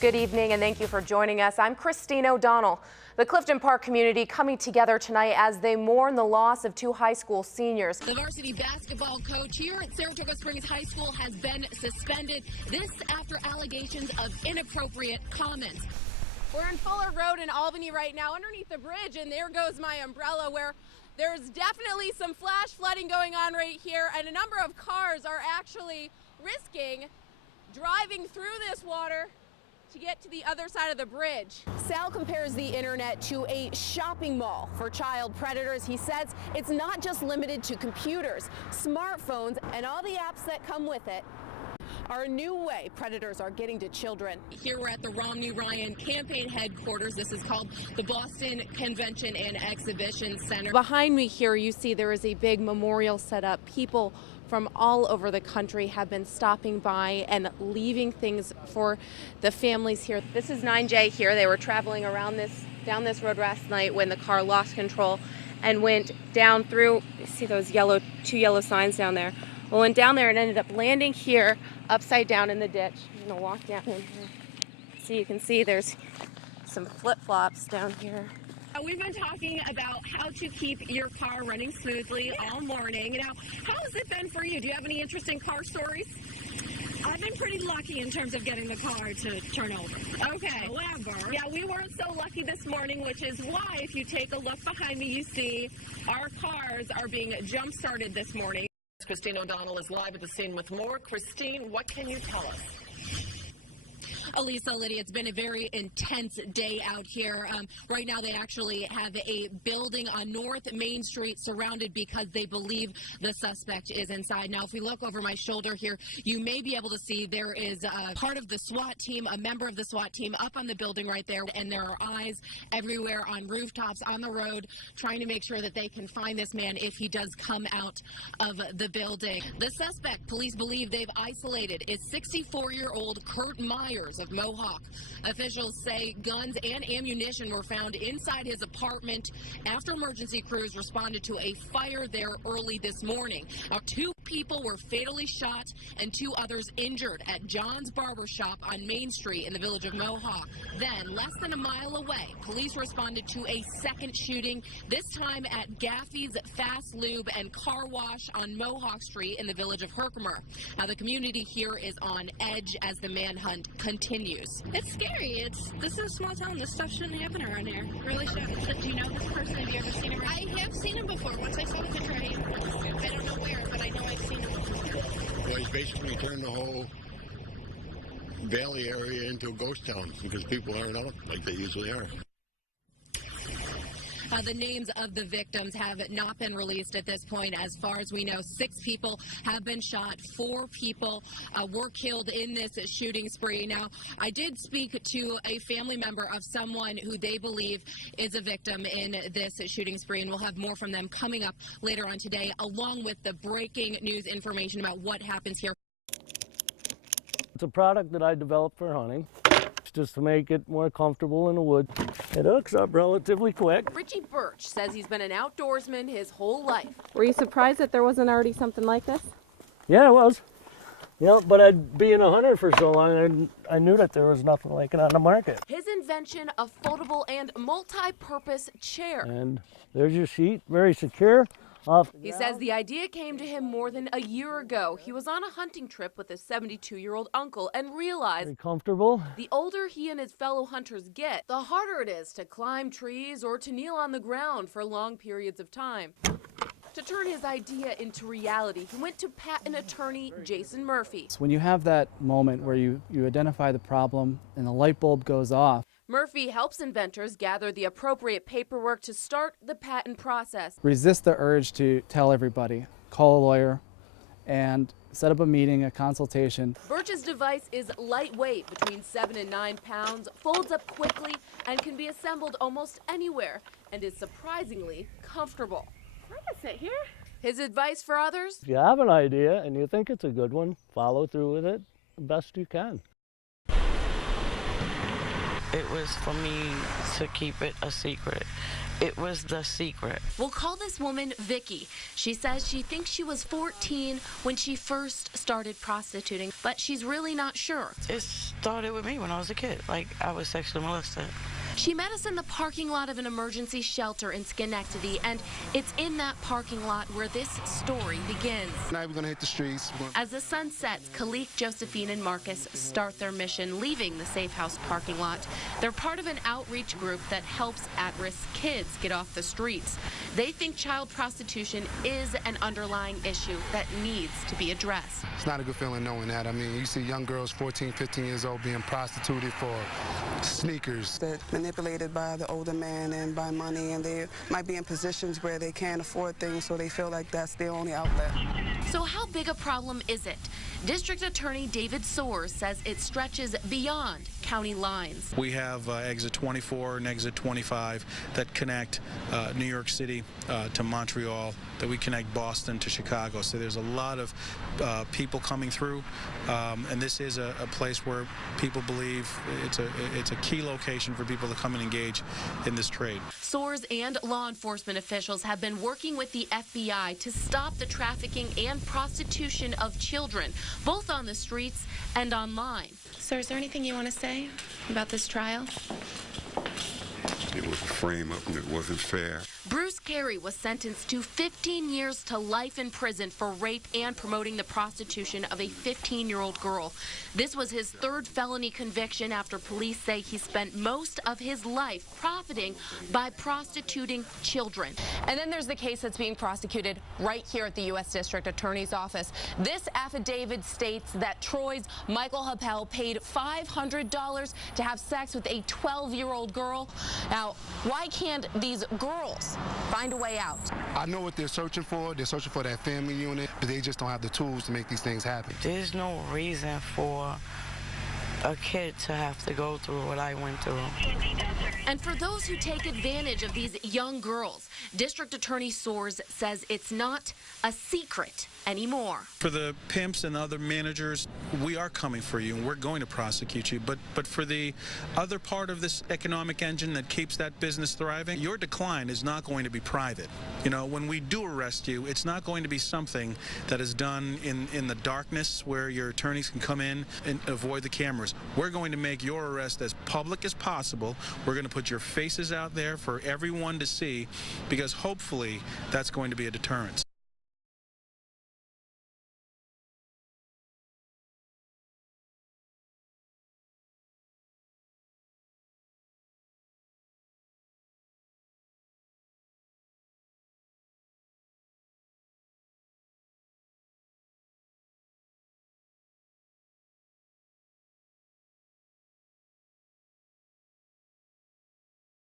Good evening and thank you for joining us. I'm Christine O'Donnell. The Clifton Park community coming together tonight as they mourn the loss of two high school seniors. The varsity basketball coach here at Saratoga Springs High School has been suspended. This after allegations of inappropriate comments. We're in Fuller Road in Albany right now underneath the bridge, and there goes my umbrella, where there's definitely some flash flooding going on right here, and a number of cars are actually risking driving through this water to get to the other side of the bridge. Sal compares the internet to a shopping mall for child predators. He says it's not just limited to computers, smartphones, and all the apps that come with it are a new way predators are getting to children. Here we're at the Romney Ryan campaign headquarters. This is called the Boston Convention and Exhibition Center. Behind me here you see there is a big memorial set up. People from all over the country have been stopping by and leaving things for the families here. This is 9J here. They were traveling down this road last night when the car lost control and went down through, see those two yellow signs down there? Well, went down there and ended up landing here upside down in the ditch. I'm gonna walk down in here. So you can see there's some flip-flops down here. We've been talking about how to keep your car running smoothly all morning. Now, how has it been for you? Do you have any interesting car stories? I've been pretty lucky in terms of getting the car to turn over. Okay. However, yeah, we weren't so lucky this morning, which is why if you take a look behind me, you see our cars are being jump-started this morning. Christine O'Donnell is live at the scene with more. Christine, what can you tell us? Elisa, Lydia, it's been a very intense day out here. Right now, they actually have a building on North Main Street surrounded because they believe the suspect is inside. Now, if we look over my shoulder here, you may be able to see there is a part of the SWAT team, a member of the SWAT team up on the building right there, and there are eyes everywhere on rooftops, on the road, trying to make sure that they can find this man if he does come out of the building. The suspect, police believe they've isolated, is 64-year-old Kurt Myers of Mohawk. Officials say guns and ammunition were found inside his apartment after emergency crews responded to a fire there early this morning. Now, 2 people were fatally shot and 2 others injured at John's Barber Shop on Main Street in the village of Mohawk. Then, less than a mile away, police responded to a second shooting, this time at Gaffey's Fast Lube and Car Wash on Mohawk Street in the village of Herkimer. Now, the community here is on edge as the manhunt continues. it's scary. This is a small town. This stuff shouldn't happen around here. It really shouldn't. Do you know this person? Have you ever seen him? I have seen him before. Once I saw the picture, I don't know where, but I know I've seen him before. Well, he's basically turned the whole valley area into a ghost town because people aren't out like they usually are. The names of the victims have not been released at this point. As far as we know, 6 people have been shot. 4 people were killed in this shooting spree. Now, I did speak to a family member of someone who they believe is a victim in this shooting spree, and we'll have more from them coming up later on today, along with the breaking news information about what happens here. It's a product that I developed for hunting. Just to make it more comfortable in the wood. It hooks up relatively quick. Richie Birch says he's been an outdoorsman his whole life. Were you surprised that there wasn't already something like this? Yeah, it was. Yeah, but being a hunter for so long, I knew that there was nothing like it on the market. His invention, a foldable and multi-purpose chair. And there's your seat, very secure. He says the idea came to him more than a year ago. He was on a hunting trip with his 72-year-old uncle and realized very comfortable. The older he and his fellow hunters get, the harder it is to climb trees or to kneel on the ground for long periods of time. To turn his idea into reality, he went to patent attorney Jason Murphy. When you have that moment where you identify the problem and the light bulb goes off, Murphy helps inventors gather the appropriate paperwork to start the patent process. Resist the urge to tell everybody, call a lawyer, and set up a meeting, a consultation. Birch's device is lightweight, between 7 and 9 pounds, folds up quickly, and can be assembled almost anywhere, and is surprisingly comfortable. I'm gonna sit here. His advice for others? If you have an idea and you think it's a good one, follow through with it the best you can. it was for me to keep it a secret. It was the secret. We'll call this woman Vicky. She says she thinks she was 14 when she first started prostituting, but she's really not sure. It started with me when I was a kid. Like, I was sexually molested. She met us in the parking lot of an emergency shelter in Schenectady, and it's in that parking lot where this story begins. Now we're going to hit the streets. As the sun sets, Khalik, Josephine, and Marcus start their mission, leaving the Safe House parking lot. They're part of an outreach group that helps at-risk kids get off the streets. They think child prostitution is an underlying issue that needs to be addressed. It's not a good feeling knowing that. I mean, you see young girls 14, 15 years old being prostituted for sneakers. They're manipulated by the older man and by money, and they might be in positions where they can't afford things, so they feel like that's their only outlet. So how big a problem is it? District Attorney David Soares says it stretches beyond county lines. We have exit 24 and exit 25 that connect New York City to Montreal, that we connect Boston to Chicago. So there's a lot of people coming through, and this is a place where people believe it's a key location for people to come and engage in this trade. Soares and law enforcement officials have been working with the FBI to stop the trafficking and prostitution of children, both on the streets and online. Sir, is there anything you want to say about this trial? It was a frame-up and it wasn't fair. Bruce Carey was sentenced to 15 years to life in prison for rape and promoting the prostitution of a 15-year-old girl. This was his third felony conviction after police say he spent most of his life profiting by prostituting children. And then there's the case that's being prosecuted right here at the U.S. District Attorney's Office. This affidavit states that Troy's Michael Happel paid $500 to have sex with a 12-year-old girl. Now, why can't these girls find a way out? I know what they're searching for. They're searching for that family unit, but they just don't have the tools to make these things happen. There's no reason for a kid to have to go through what I went through. And for those who take advantage of these young girls, District Attorney Soares says it's not a secret anymore. For the pimps and other managers, we are coming for you and we're going to prosecute you. But for the other part of this economic engine that keeps that business thriving, your decline is not going to be private. You know, when we do arrest you, it's not going to be something that is done in the darkness where your attorneys can come in and avoid the cameras. We're going to make your arrest as public as possible. We're going to put your faces out there for everyone to see, because hopefully that's going to be a deterrent.